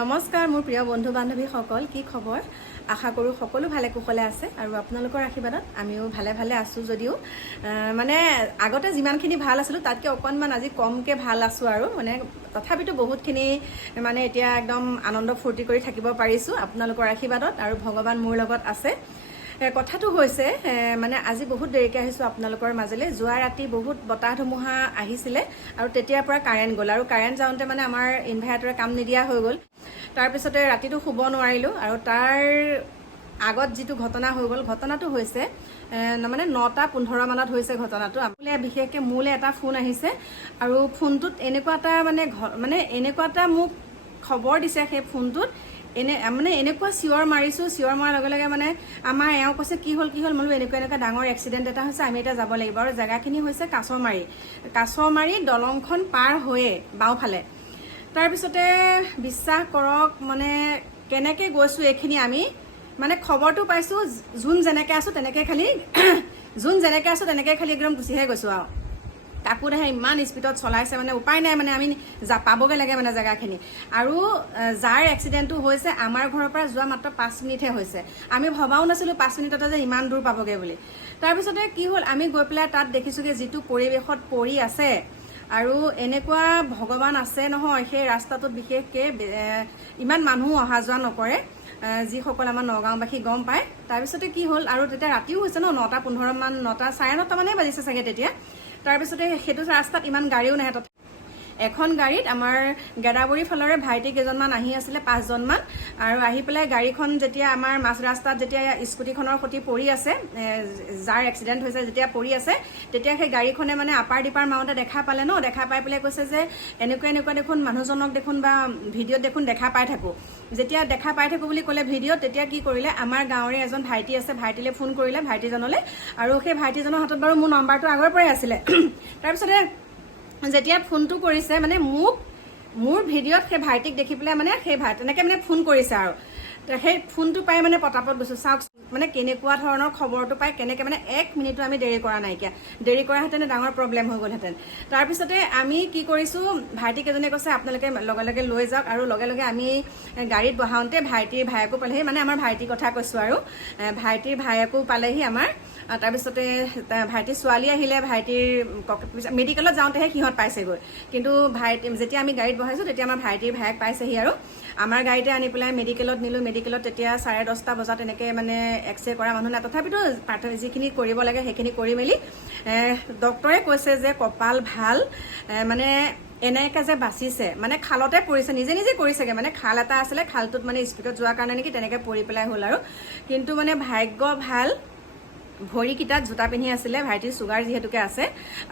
নমস্কাৰ মোৰ প্ৰিয় বন্ধু বান্ধৱীসকল, কি খবৰ? আশা কৰোঁ সকলো ভালে কুশলে আছে আৰু আপোনালোকৰ আশীৰ্বাদত আমিও ভালে ভালে আছোঁ। যদিও মানে আগতে যিমানখিনি ভাল আছিলোঁ তাতকৈ অকণমান আজি কমকৈ ভাল আছোঁ আৰু মানে তথাপিতো বহুতখিনি মানে এতিয়া একদম আনন্দ ফূৰ্তি কৰি থাকিব পাৰিছোঁ আপোনালোকৰ আশীৰ্বাদত, আৰু ভগৱান মোৰ লগত আছে। কথাটো হৈছে মানে আজি বহুত দেৰিকৈ আহিছোঁ আপোনালোকৰ মাজলৈ। যোৱা ৰাতি বহুত বতাহ ধুমুহা আহিছিলে আৰু তেতিয়াৰ পৰা কাৰেণ্ট গ'ল, আৰু কাৰেণ্ট যাওঁতে মানে আমাৰ ইনভাৰ্টাৰে কাম নিদিয়া হৈ গ'ল। তাৰপিছতে ৰাতিটো শুব নোৱাৰিলোঁ, আৰু তাৰ আগত যিটো ঘটনা হৈ গ'ল, ঘটনাটো হৈছে মানে 9:15 মানত হৈছে ঘটনাটো। বিশেষকৈ মোলৈ এটা ফোন আহিছে, আৰু ফোনটোত এনেকুৱা এটা মানে এনেকুৱা এটা মোক খবৰ দিছে। সেই ফোনটোত এনেকুৱা চিঞৰ মাৰিছোঁ, চিঞৰ মৰাৰ লগে লগে মানে আমাৰ এওঁ কৈছে কি হ'ল বোলো এনেকুৱা ডাঙৰ এক্সিডেণ্ট এটা হৈছে, আমি এতিয়া যাব লাগিব। আৰু জেগাখিনি হৈছে কাছমাৰী দলংখন পাৰ হৈয়ে বাওঁফালে। তাৰপিছতে বিশ্বাস কৰক মানে কেনেকৈ গৈছোঁ এইখিনি আমি মানে খবৰটো পাইছোঁ, যোন যেনেকৈ আছোঁ তেনেকৈ খালি একদম গুচিহে গৈছোঁ। আৰু তাকো দেখে ইমান স্পীডত চলাইছে, মানে উপায় নাই, মানে আমি পাবগৈ লাগে মানে জেগাখিনি। আৰু যাৰ এক্সিডেণ্টটো হৈছে আমাৰ ঘৰৰ পৰা যোৱা মাত্ৰ 5 মিনিটহে হৈছে। আমি ভবাও নাছিলোঁ 5 মিনিটতে যে ইমান দূৰ পাবগৈ বুলি। তাৰপিছতে কি হ'ল, আমি গৈ পেলাই তাত দেখিছোঁগৈ যিটো পৰিৱেশত পৰি আছে, আৰু এনেকুৱা ভগৱান আছে নহয় সেই ৰাস্তাটোত। বিশেষকৈ ইমান মানুহ অহা যোৱা নকৰে, যিসকল আমাৰ নগাঁওবাসী গম পায়। তাৰপিছতে কি হ'ল, আৰু তেতিয়া ৰাতিও হৈছে ন, 9:15 মান, 9:30 মানেই বাজিছে চাগে তেতিয়া। তাৰপিছতে সেইটো ৰাস্তাত ইমান গাড়ীও নাহে। এখন গাড়ীত আমাৰ গেদাবৰী ফালৰে ভাইটি কেইজনমান আহি আছিলে, 5জনমান, আৰু আহি পেলাই গাড়ীখন যেতিয়া আমাৰ মাজ ৰাস্তাত যেতিয়া স্কুটিখনৰ সৈতে পৰি আছে, যাৰ এক্সিডেণ্ট হৈছে যেতিয়া পৰি আছে, তেতিয়া সেই গাড়ীখনে মানে আপাৰ ডিপাৰ মাউণ্টে দেখা পালে ন। দেখা পাই পেলাই কৈছে যে এনেকুৱা দেখোন মানুহজনক দেখোন বা ভিডিঅ'ত দেখোন দেখা পাই থাকোঁ। যেতিয়া দেখা পাই থাকোঁ বুলি ক'লে ভিডিঅ'ত, তেতিয়া কি কৰিলে, আমাৰ গাঁৱৰে এজন ভাইটি আছে, ভাইটিলৈ ফোন কৰিলে, ভাইটিজনলৈ। আৰু সেই ভাইটিজনৰ হাতত বাৰু মোৰ নম্বৰটো আগৰ পৰাই আছিলে। তাৰপিছতে যেতিয়া ফোনটো কৰিছে মানে মোৰ ভিডিঅ'ত সেই ভাইটিক দেখি পেলাই মানে সেই তেনেকৈ মানে ফোন কৰিছে, আৰু সেই ফোনটো পাই মানে পতাপত গৈছোঁ। চাওক মানে কেনেকুৱা ধৰণৰ খবৰটো পাই, কেনেকৈ মানে 1 মিনিটো আমি দেৰি কৰা নাইকিয়া। দেৰি কৰাহেঁতেনে ডাঙৰ প্ৰব্লেম হৈ গ'লহেঁতেন। তাৰপিছতে আমি কি কৰিছোঁ, ভাইটিক এজনে কৈছে আপোনালোকে লগে লগে লৈ যাওক, আৰু লগে লগে আমি গাড়ীত বহাওঁতে ভাইটিৰ ভায়েকো পালেহি, মানে আমাৰ ভাইটিৰ কথা কৈছোঁ, আৰু ভাইটিৰ ভায়েকো পালেহি আমাৰ। তাৰপিছতে ভাইটিৰ ছোৱালী আহিলে, ভাইটিৰ মেডিকেলত যাওঁতেহে সিহঁত পাইছেগৈ। কিন্তু যেতিয়া আমি গাড়ীত বহাইছোঁ তেতিয়া আমাৰ ভাইটিৰ ভায়েক পাইছেহি, আৰু আমাৰ গাড়ীতে আনি পেলাই মেডিকেলত নিলোঁ। মেডিকেলত তেতিয়া 10:30 বজাত এনেকৈ মানে এক্সৰে কৰা মানুহ নাই, তথাপিতো যিখিনি কৰিব লাগে সেইখিনি কৰি মেলি ডক্টৰে কৈছে যে কপাল ভাল, মানে এনেকৈ যে বাচিছে, মানে খালতে পৰিছে, নিজে কৰিছেগৈ। মানে খাল এটা আছিলে, খালটোত মানে স্পীডত যোৱাৰ কাৰণে নেকি তেনেকৈ পৰি পেলাই হ'ল। আৰু কিন্তু মানে ভাগ্য ভাল, ভৰিকেইটাত জোতা পিন্ধি আছিলে, ভাইটিৰ চুগাৰ যিহেতুকে আছে।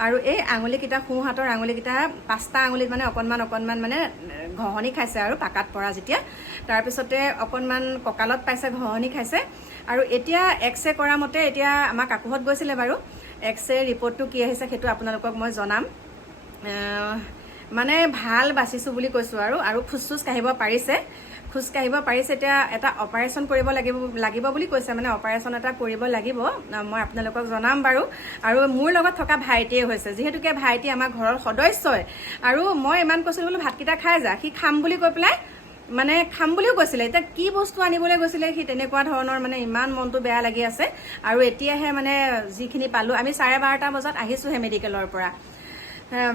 আৰু এই আঙুলিকেইটা, সোঁহাতৰ আঙুলিকেইটা 5টা আঙুলিত মানে অকণমান মানে ঘঁহনি খাইছে, আৰু পাকাত পৰা যেতিয়া। তাৰপিছতে অকণমান কঁকালত পাইছে, ঘঁহনি খাইছে। আৰু এতিয়া এক্সৰে কৰা মতে, এতিয়া আমাৰ কাকুহঁত গৈছিলে বাৰু, এক্সৰে ৰিপৰ্টটো কি আহিছে সেইটো আপোনালোকক মই জনাম। মানে ভাল বাচিছোঁ বুলি কৈছোঁ, আৰু খোজ কাঢ়িব পাৰিছে। এতিয়া এটা অপাৰেশ্যন কৰিব লাগিব বুলি কৈছে, মানে অপাৰেশ্যন এটা কৰিব লাগিব। মই আপোনালোকক জনাম বাৰু। আৰু মোৰ লগত থকা ভাইটিয়ে হৈছে, যিহেতুকে ভাইটি আমাৰ ঘৰৰ সদস্যই। আৰু মই ইমান কৈছিলোঁ বোলো ভাতকেইটা খাই যা, সি খাম বুলি কৈ পেলাই মানে খাম বুলিও কৈছিলে। এতিয়া কি বস্তু আনিবলৈ গৈছিলে সি, তেনেকুৱা ধৰণৰ মানে ইমান মনটো বেয়া লাগি আছে। আৰু এতিয়াহে মানে যিখিনি পালোঁ, আমি 12:30 বজাত আহিছোঁহে মেডিকেলৰ পৰা।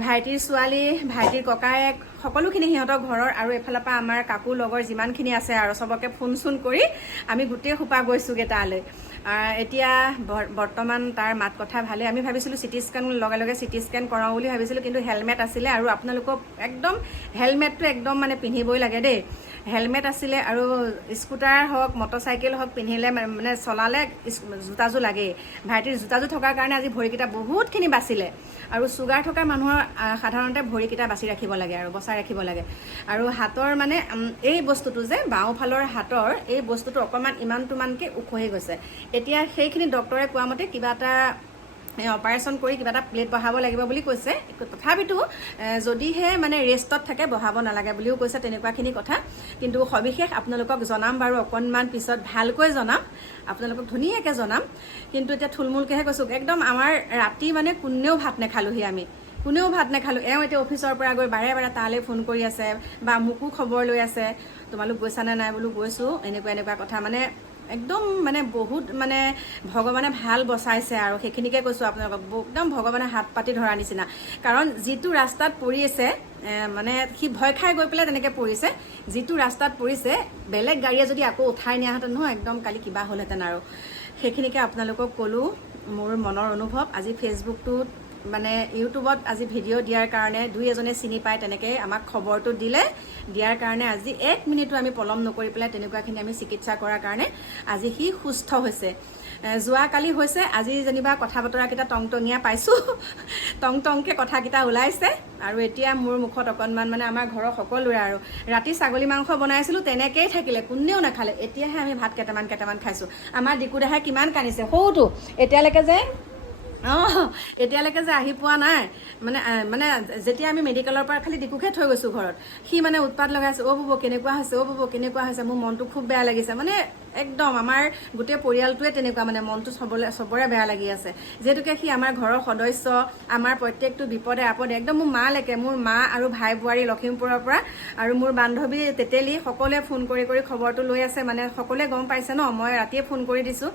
ভাইটিৰ ছোৱালী, ভাইটিৰ ককায়েক, সকলোখিনি সিহঁতৰ ঘৰৰ, আৰু এফালৰ পৰা আমাৰ কাকুৰ লগৰ যিমানখিনি আছে আৰু চবকে ফোন চোন কৰি আমি গোটেই সোপা গৈছোঁগৈ তালৈ। এতিয়া বৰ্তমান তাৰ মাত কথা ভালে। আমি ভাবিছিলোঁ CT স্কেন, লগে লগে CT স্কেন কৰাওঁ বুলি ভাবিছিলোঁ, কিন্তু হেলমেট আছিলে। আৰু আপোনালোকক একদম হেলমেটটো একদম মানে পিন্ধিবই লাগে দেই। হেলমেট আছিলে, আৰু স্কুটাৰ হওক, মটৰচাইকেল হওক, পিন্ধিলে মানে চলালে জোতাযোৰ লাগেই। ভাইটিৰ জোতাযোৰ থকাৰ কাৰণে আজি ভৰিকেইটা বহুতখিনি বাচিলে। আৰু চুগাৰ থকা মানুহৰ সাধাৰণতে ভৰিকেইটা বচাই ৰাখিব লাগে। আৰু হাতৰ মানে এই বস্তুটো যে বাওঁফালৰ হাতৰ এই বস্তুটো অকণমান ইমানকৈ ওখ হৈ গৈছে। এতিয়া সেইখিনি ডক্টৰে কোৱা মতে কিবা এটা অপাৰেশ্যন কৰি কিবা এটা প্লেট বহাব লাগিব বুলি কৈছে। তথাপিতো যদিহে মানে ৰেষ্টত থাকে বহাব নালাগে বুলিও কৈছে, তেনেকুৱাখিনি কথা। কিন্তু সবিশেষ আপোনালোকক জনাম বাৰু, অকণমান পিছত ভালকৈ জনাম, আপোনালোকক ধুনীয়াকৈ জনাম। কিন্তু এতিয়া থুলমূলকৈহে কৈছোঁ, একদম আমাৰ ৰাতি মানে কোনেও ভাত নাখালোঁহি আমি। কোনেও ভাত নাখালোঁ। এওঁ এতিয়া অফিচৰ পৰা গৈ বাৰে বাৰে তালৈ ফোন কৰি আছে বা মোকো খবৰ লৈ আছে, তোমালোক গৈছানে নাই? বোলো গৈছোঁ, এনেকুৱা এনেকুৱা কথা। মানে একদম মানে বহুত মানে ভগৱানে ভাল বচাইছে আৰু সেইখিনিকে কৈছোঁ আপোনালোকক। একদম ভগৱানে হাত পাতি ধৰা নিচিনা। কাৰণ যিটো ৰাস্তাত পৰি আছে, মানে সি ভয় খাই গৈ পেলাই তেনেকৈ পৰিছে। যিটো ৰাস্তাত পৰিছে, বেলেগ গাড়ীয়ে যদি আকৌ উঠাই নিয়াহেঁতেন নহয়, একদম কালি কিবা হ'লহেঁতেন আৰু। সেইখিনিকে আপোনালোকক ক'লোঁ মোৰ মনৰ অনুভৱ। আজি ফেচবুকটোত মানে ইউটিউবত আজি ভিডিঅ' দিয়াৰ কাৰণে দুই এজনে চিনি পায়, তেনেকৈ আমাক খবৰটো দিয়াৰ কাৰণে আজি 1 মিনিটো আমি পলম নকৰি পেলাই তেনেকুৱাখিনি আমি চিকিৎসা কৰাৰ কাৰণে আজি সি সুস্থ হৈছে। যোৱাকালি হৈছে, আজি যেনিবা কথা বতৰাকেইটা টংটঙীয়া পাইছোঁ, টংটংকৈ কথাকেইটা ওলাইছে। আৰু এতিয়া মোৰ মুখত অকণমান মানে আমাৰ ঘৰৰ সকলোৰে আৰু ৰাতি ছাগলী মাংস বনাইছিলোঁ, তেনেকেই থাকিলে, কোনেও নাখালে। এতিয়াহে আমি ভাত কেইটামান খাইছোঁ। আমাৰ ডিকুদাহে কিমান কান্দিছে, সৰুটো এতিয়ালৈকে যে আহি পোৱা নাই। মানে যেতিয়া আমি মেডিকেলৰ পৰা খালি ডিকুকহে থৈ গৈছোঁ ঘৰত, সি মানে উৎপাত লগাইছে, অ' বুবু কেনেকুৱা হৈছে, অ' বুবু কেনেকুৱা হৈছে। মোৰ মনটো খুব বেয়া লাগিছে। মানে একদম আমাৰ গোটেই পৰিয়ালটোৱে তেনেকুৱা, মানে মনটো চবৰে বেয়া লাগি আছে। যিহেতুকে সি আমাৰ ঘৰৰ সদস্য, আমাৰ প্ৰত্যেকটো বিপদে আপদে, একদম মোৰ মালৈকে, মোৰ মা আৰু ভাই বোৱাৰী লখিমপুৰৰ পৰা আৰু মোৰ বান্ধৱী তেতেলী, সকলোৱে ফোন কৰি খবৰটো লৈ আছে। মানে সকলোৱে গম পাইছে ন, মই ৰাতিয়ে ফোন কৰি দিছোঁ।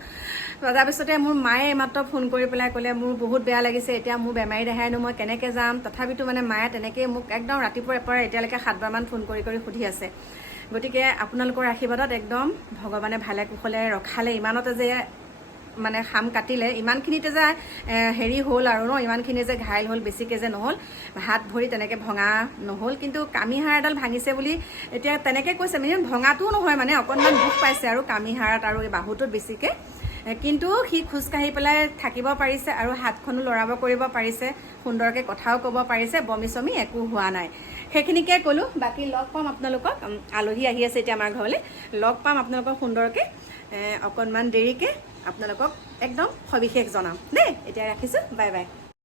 তাৰপিছতে মোৰ মায়ে এইমাত্ৰ ফোন কৰি পেলাই ক'লে মোৰ বহুত বেয়া লাগিছে, এতিয়া মোৰ বেমাৰী দেখাইনো মই কেনেকৈ যাম। তথাপিতো মানে মায়ে তেনেকৈ মোক একদম ৰাতিপুৱাৰ পৰা এতিয়ালৈকে 7 বাৰমান ফোন কৰি সুধি আছে। গতিকে আপোনালোকৰ আশীৰ্বাদত একদম ভগৱানে ভালে কুশলে ৰখালে, ইমানতে যে মানে খাম কাটিলে, ইমানখিনিতে যে হেৰি হ'ল আৰু ন, ইমানখিনি যে ঘাইল হ'ল, বেছিকৈ যে নহ'ল, হাত ভৰি তেনেকৈ ভঙা নহ'ল। কিন্তু কামিহাড় এডাল ভাঙিছে বুলি এতিয়া তেনেকৈ কৈছে। মানে ভঙাটোও নহয়, মানে অকণমান দুখ পাইছে আৰু কামিহাড়ত আৰু এই বাহুটোত বেছিকৈ। কিন্তু সি খোজকাঢ়ি পেলাই থাকিব পাৰিছে আৰু হাতখনো লৰাব কৰিব পাৰিছে, সুন্দৰকৈ কথাও ক'ব পাৰিছে, বমি চমি একো হোৱা নাই। সেইখিনিকে ক'লোঁ। বাকী লগ পাম আপোনালোকক, আলহী আহি আছে এতিয়া আমাৰ ঘৰলৈ, লগ পাম আপোনালোকক সুন্দৰকৈ অকণমান দেৰিকৈ আপোনালোকক একদম সবিশেষ জনাম দেই। এতিয়া ৰাখিছোঁ, বাই বাই।